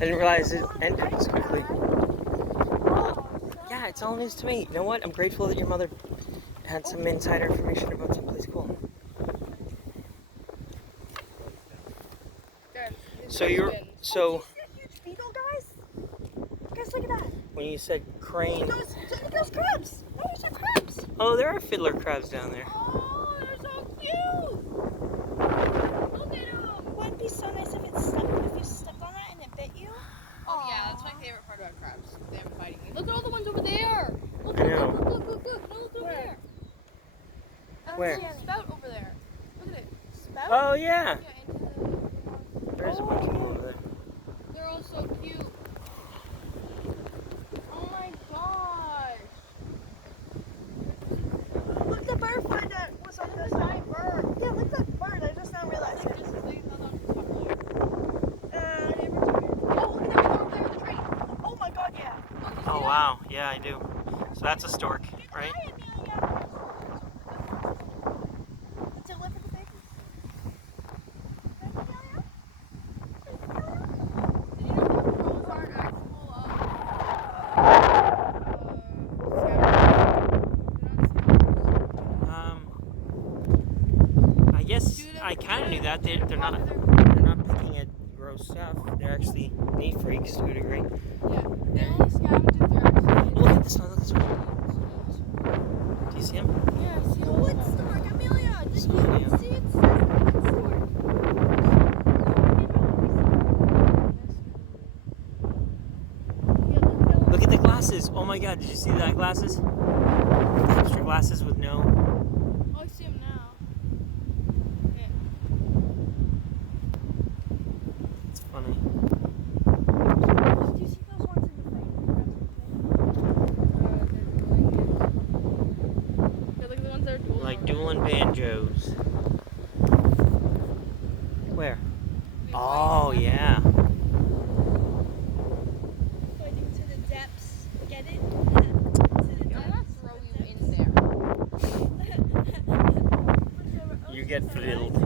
I didn't realize it ended this quickly. Yeah, it's all news to me. You know what? I'm grateful that your mother had some insider information about someplace cool. So you're Do you see that huge beetle, guys? Guys, look at that. when you said crane. Those crabs. Those are crabs. Oh, there are fiddler crabs down there. Oh, they're so cute. Look at them. Wouldn't it be so nice if you stepped on that and it bit you? Oh yeah, that's my favorite part about crabs. Them biting me. Look at all the ones over there. Look, I know. look. No, look over there. Where? Spout over there. Look at it. Spout? Oh yeah. Yeah, into the... There's a bunch of them over there. They're all so cute. Oh my gosh. Look, the bird find that was on this side. Bird. Yeah, look at that bird. I just now realized it. Oh, look at that one over there in the tree. Oh my god, yeah. Oh wow. Yeah, I do. So that's a stork, right? Hi, Amelia. It's a lip of the baby. Did you know crows aren't actual I guess I kind of knew that. They're not picking at gross stuff. They're actually neat freaks to a degree. Yeah, they only scavenge if they're actually... Look at this one. Look at this one. Do you see him? Yeah, see Oh, it's stork, Amelia. Did So you many of see it? It's stork. Look at the glasses. Oh my god, did you see that glasses? Extra glasses with no... Oh, I see him now. Yeah. It's funny. Did you see those ones in the Yeah, look at the ones that are dual. Like dueling banjos. Where? Oh, yeah. Fighting to the depths. Get it? I'm gonna throw you in there. You get fiddled.